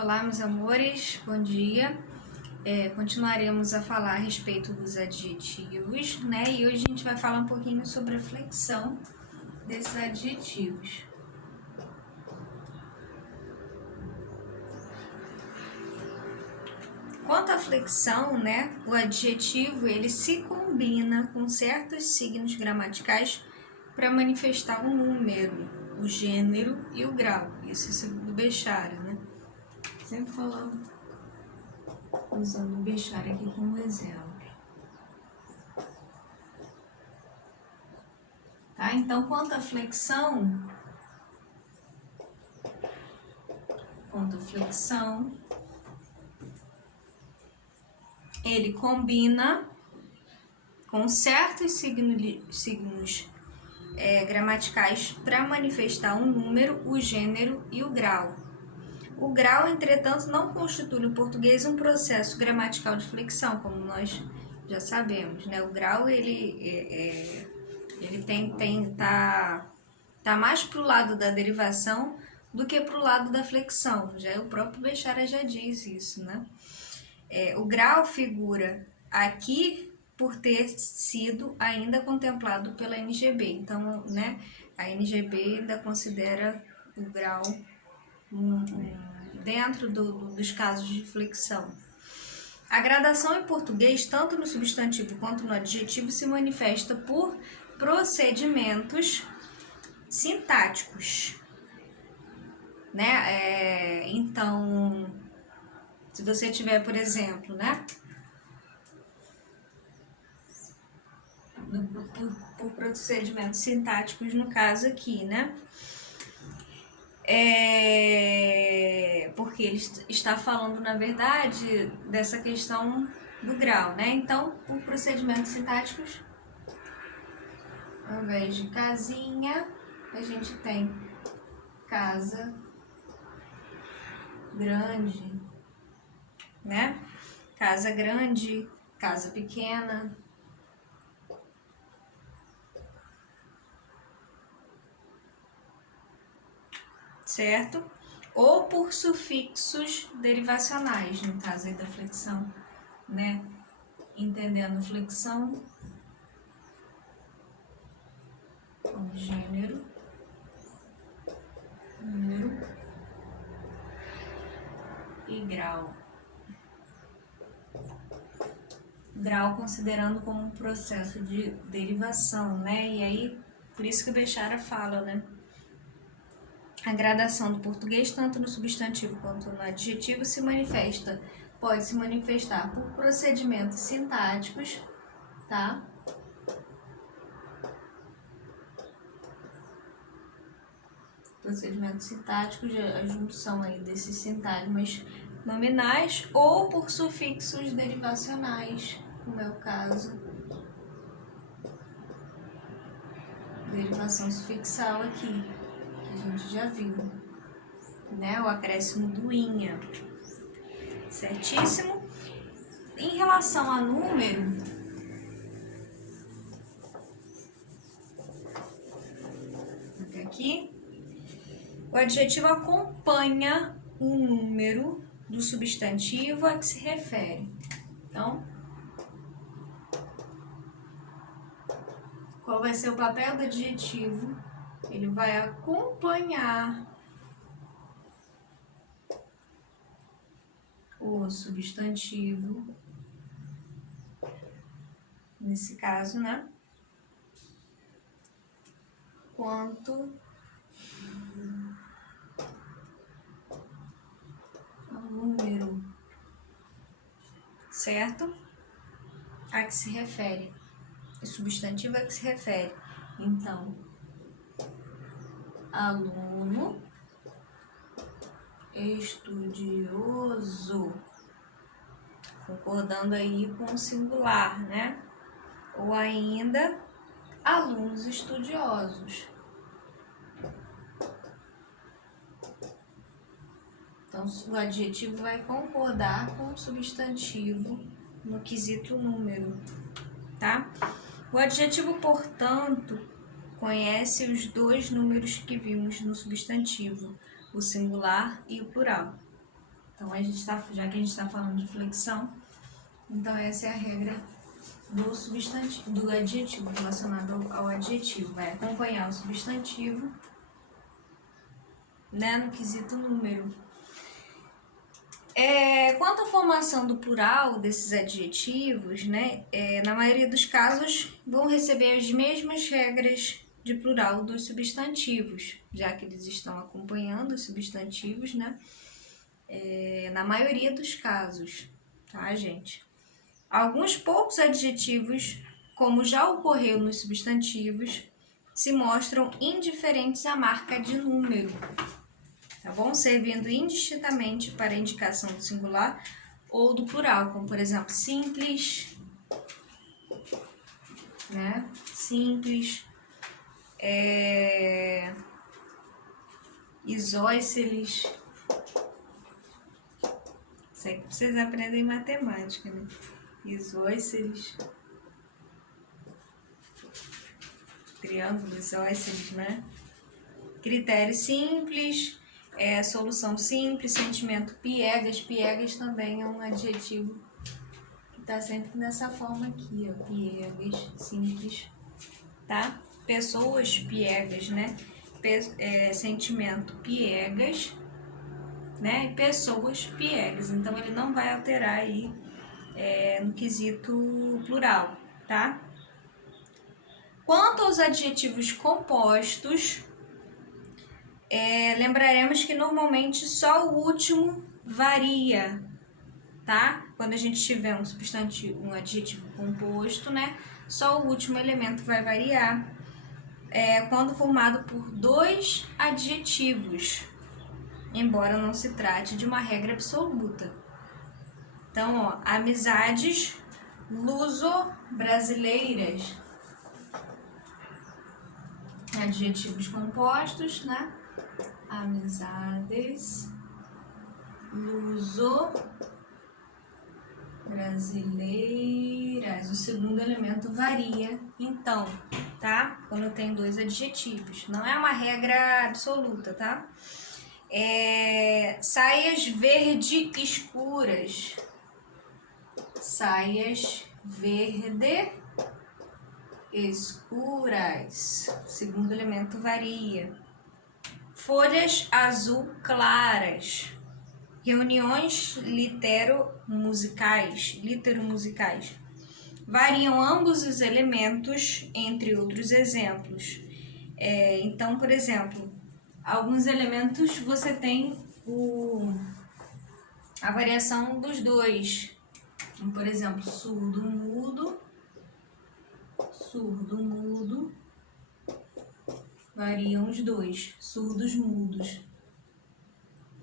Olá, meus amores, bom dia. Continuaremos a falar a respeito dos adjetivos, né? E hoje a gente vai falar um pouquinho sobre a flexão desses adjetivos. Quanto à flexão, né? O adjetivo ele se combina com certos signos gramaticais para manifestar um número, o gênero e o grau. Isso do Bechara, né? Sempre falando, usando o Bechara aqui como exemplo. Tá? Então, quanto à flexão, ele combina com certos signos gramaticais para manifestar um número, o gênero e o grau. O grau, entretanto, não constitui no português um processo gramatical de flexão, como nós já sabemos, né? O grau ele tá mais para o lado da derivação do que para o lado da flexão. Já o próprio Bechara já diz isso, né? O grau figura aqui por ter sido ainda contemplado pela NGB. Então, né, a NGB ainda considera o grau dentro dos casos de flexão. A gradação em português, tanto no substantivo quanto no adjetivo, se manifesta por procedimentos sintáticos, né? Então, se você tiver, por exemplo, né, por procedimentos sintáticos, no caso aqui, né? Porque ele está falando, na verdade, dessa questão do grau, né? Então, por procedimentos sintáticos, ao invés de casinha, a gente tem casa grande, né? Casa grande, casa pequena. Certo? Ou por sufixos derivacionais, no caso aí da flexão, né? Entendendo flexão como gênero, número e grau. Grau considerando como um processo de derivação, né? E aí, por isso que o Bechara fala, né? A gradação do português, tanto no substantivo quanto no adjetivo, pode se manifestar por procedimentos sintáticos, tá? Procedimentos sintáticos, a junção aí desses sintagmas nominais, ou por sufixos derivacionais, como é o caso. Derivação sufixal aqui, que a gente já viu, né? O acréscimo do inha. Certíssimo? Em relação a número, aqui, o adjetivo acompanha o número do substantivo a que se refere. Então, qual vai ser o papel do adjetivo? Ele vai acompanhar o substantivo, nesse caso, né? Quanto ao número, certo? A que se refere. O substantivo a que se refere. Então, aluno estudioso, concordando aí com o singular, né? Ou ainda, alunos estudiosos. Então, o adjetivo vai concordar com o substantivo no quesito número, tá? O adjetivo, portanto, conhece os dois números que vimos no substantivo, o singular e o plural, Então, já que a gente está falando de flexão, então essa é a regra do substantivo, do adjetivo, relacionado ao adjetivo. Vai acompanhar o substantivo, né, no quesito número. Quanto à formação do plural desses adjetivos, né, na maioria dos casos vão receber as mesmas regras de plural dos substantivos, já que eles estão acompanhando os substantivos, né, na maioria dos casos, tá, gente? Alguns poucos adjetivos, como já ocorreu nos substantivos, se mostram indiferentes à marca de número, tá bom? Servindo indistintamente para a indicação do singular ou do plural, como por exemplo, simples, né? Simples, isósceles. Isso aí que vocês aprendem matemática, né? Isósceles, triângulo isósceles, né? Critério simples, solução simples, sentimento piegas. Piegas também é um adjetivo que tá sempre nessa forma aqui, ó. Piegas, simples, tá? Pessoas piegas, né? Sentimento piegas, né? E pessoas piegas. Então, ele não vai alterar aí no quesito plural, tá? Quanto aos adjetivos compostos, lembraremos que normalmente só o último varia, tá? Quando a gente tiver um substantivo, um adjetivo composto, né? Só o último elemento vai variar. Quando formado por dois adjetivos, embora não se trate de uma regra absoluta. Então, ó, amizades luso-brasileiras, adjetivos compostos, né? Amizades luso-brasileiras. O segundo elemento varia, então, tá? Quando tem dois adjetivos. Não é uma regra absoluta, tá? Saias verde escuras. Saias verde escuras. Segundo elemento varia. Folhas azul claras. Reuniões literomusicais. Variam ambos os elementos, entre outros exemplos. Então, por exemplo, alguns elementos você tem a variação dos dois. Então, por exemplo, surdo-mudo. Surdo-mudo. Variam os dois. Surdos-mudos.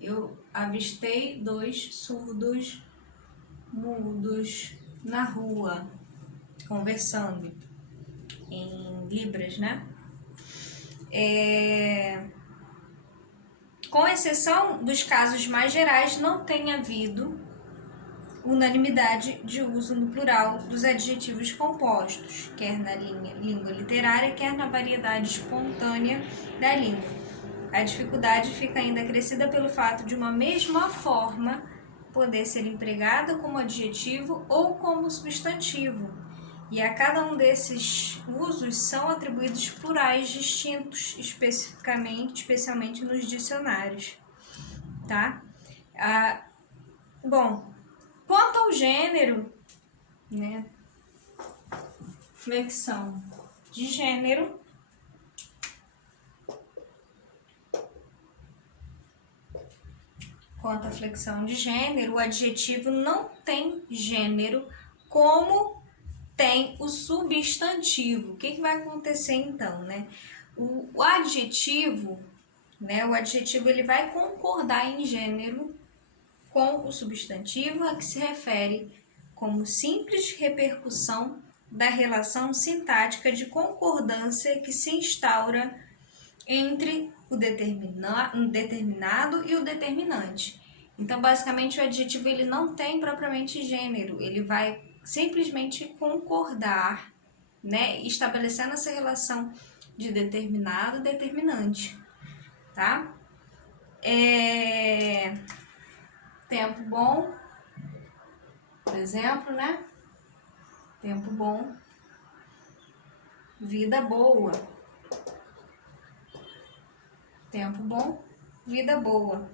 Eu avistei dois surdos mudos na rua, conversando em libras, né? Com exceção dos casos mais gerais, não tem havido unanimidade de uso no plural dos adjetivos compostos, quer na língua literária, quer na variedade espontânea da língua. A dificuldade fica ainda acrescida pelo fato de uma mesma forma poder ser empregada como adjetivo ou como substantivo, e a cada um desses usos são atribuídos plurais distintos, especialmente nos dicionários, tá? Bom, quanto ao gênero, né? Flexão de gênero. Quanto à flexão de gênero, o adjetivo não tem gênero como tem o substantivo. O que vai acontecer então, né? O adjetivo, né? O adjetivo ele vai concordar em gênero com o substantivo, a que se refere como simples repercussão da relação sintática de concordância que se instaura entre o determinado e o determinante. Então, basicamente, o adjetivo ele não tem propriamente gênero, ele vai simplesmente concordar, né, estabelecendo essa relação de determinado e determinante, tá? Tempo bom, por exemplo, né? Tempo bom. Vida boa. Tempo bom, vida boa.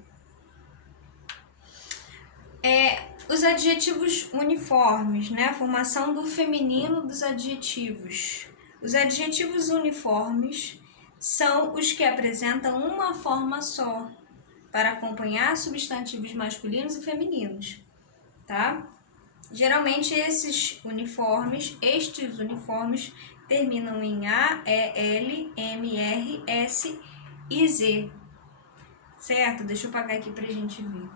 Os adjetivos uniformes, né? A formação do feminino dos adjetivos. Os adjetivos uniformes são os que apresentam uma forma só para acompanhar substantivos masculinos e femininos, tá? Geralmente estes uniformes terminam em A, E, L, M, R, S e Z, certo? Deixa eu apagar aqui pra gente ver.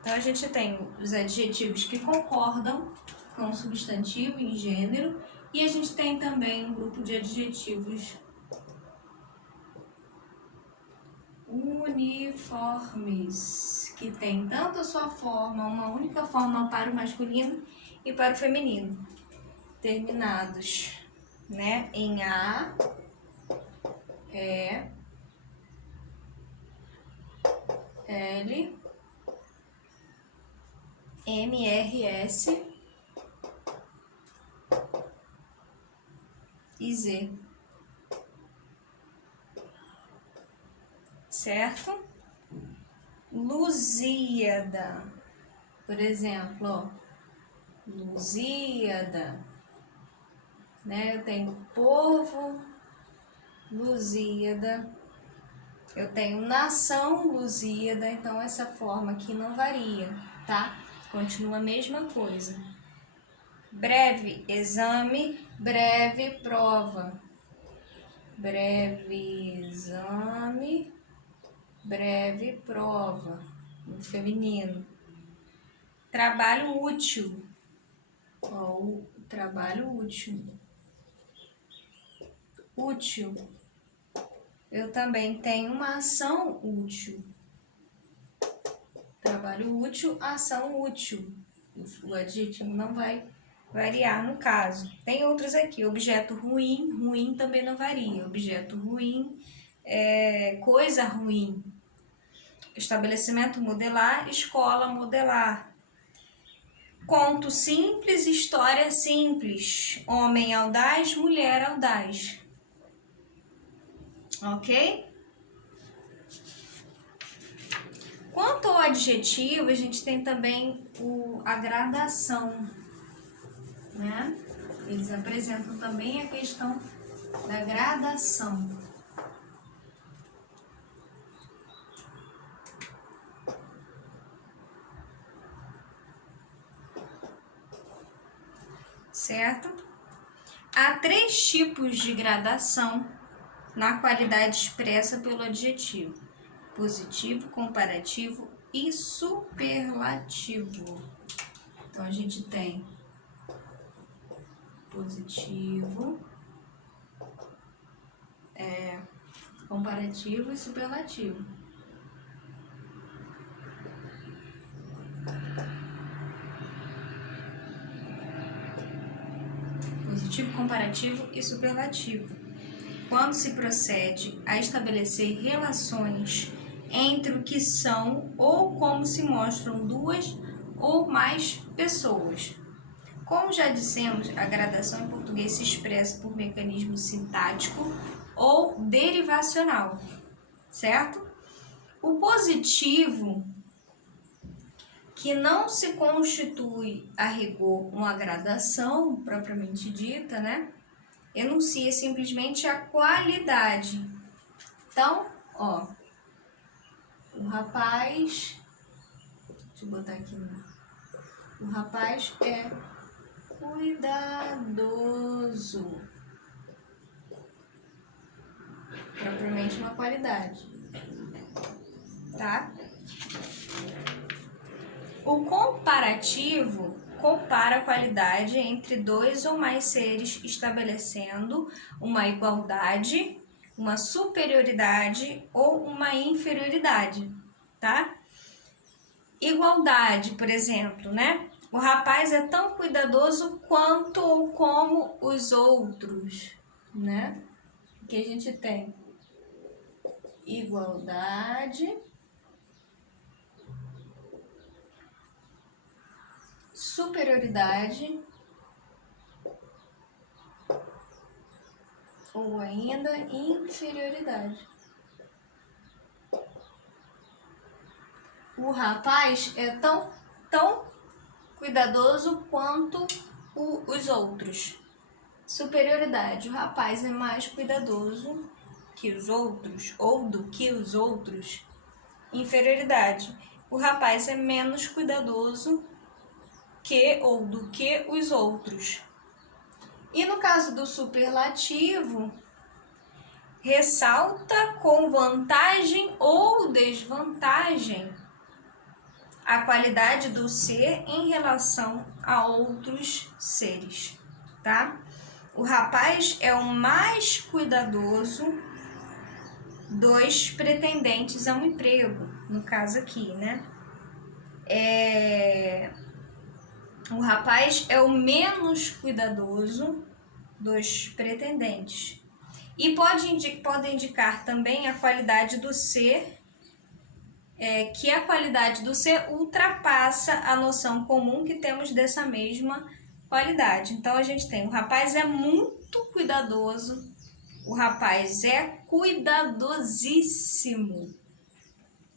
Então, a gente tem os adjetivos que concordam com o substantivo em gênero e a gente tem também um grupo de adjetivos uniformes, que tem tanto a sua forma, uma única forma para o masculino e para o feminino, terminados, né, em A, E, L, M, R, S e Z, certo? Lusíada, por exemplo, ó, Lusíada, né? Eu tenho povo, Lusíada, eu tenho nação, Lusíada, então essa forma aqui não varia, tá? Continua a mesma coisa. Breve exame, breve prova. Breve exame, breve prova, no feminino. Trabalho útil, ó, o trabalho útil. Útil, eu também tenho uma ação útil. Trabalho útil, ação útil. O adjetivo não vai variar no caso. Tem outros aqui, objeto ruim, ruim também não varia. Objeto ruim, coisa ruim. Estabelecimento modelar, escola modelar. Conto simples, história simples. Homem audaz, mulher audaz. Ok? Quanto ao adjetivo, a gente tem também a gradação, né? Eles apresentam também a questão da gradação. Certo? Há 3 tipos de gradação na qualidade expressa pelo adjetivo: positivo, comparativo e superlativo. Então, a gente tem positivo, comparativo e superlativo. Positivo, comparativo e superlativo. Quando se procede a estabelecer relações entre o que são ou como se mostram duas ou mais pessoas. Como já dissemos, a gradação em português se expressa por mecanismo sintático ou derivacional, certo? O positivo, que não se constitui a rigor uma gradação propriamente dita, né? Enuncia simplesmente a qualidade. Então, ó, o rapaz, deixa eu botar aqui, o rapaz é cuidadoso, propriamente uma qualidade, tá? O comparativo compara a qualidade entre 2 ou mais seres, estabelecendo uma igualdade, uma superioridade ou uma inferioridade, tá? Igualdade, por exemplo, né? O rapaz é tão cuidadoso quanto ou como os outros, né? Que a gente tem igualdade superioridade ou ainda inferioridade. O rapaz é tão cuidadoso quanto os outros. Superioridade. O rapaz é mais cuidadoso que os outros ou do que os outros. Inferioridade. O rapaz é menos cuidadoso que ou do que os outros. E no caso do superlativo, ressalta com vantagem ou desvantagem a qualidade do ser em relação a outros seres, tá? O rapaz é o mais cuidadoso dos pretendentes a um emprego, no caso aqui, né? O rapaz é o menos cuidadoso dos pretendentes. E pode indicar também a qualidade do ser, que a qualidade do ser ultrapassa a noção comum que temos dessa mesma qualidade. Então, a gente tem: o rapaz é muito cuidadoso, o rapaz é cuidadosíssimo,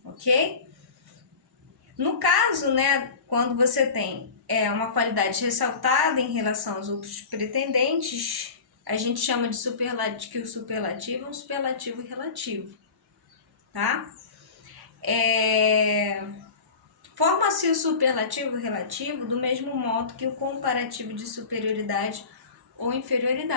ok? No caso, né, quando você tem uma qualidade ressaltada em relação aos outros pretendentes, a gente chama de superlativo, que o superlativo é um superlativo relativo, tá? Forma-se o superlativo relativo do mesmo modo que o comparativo de superioridade ou inferioridade.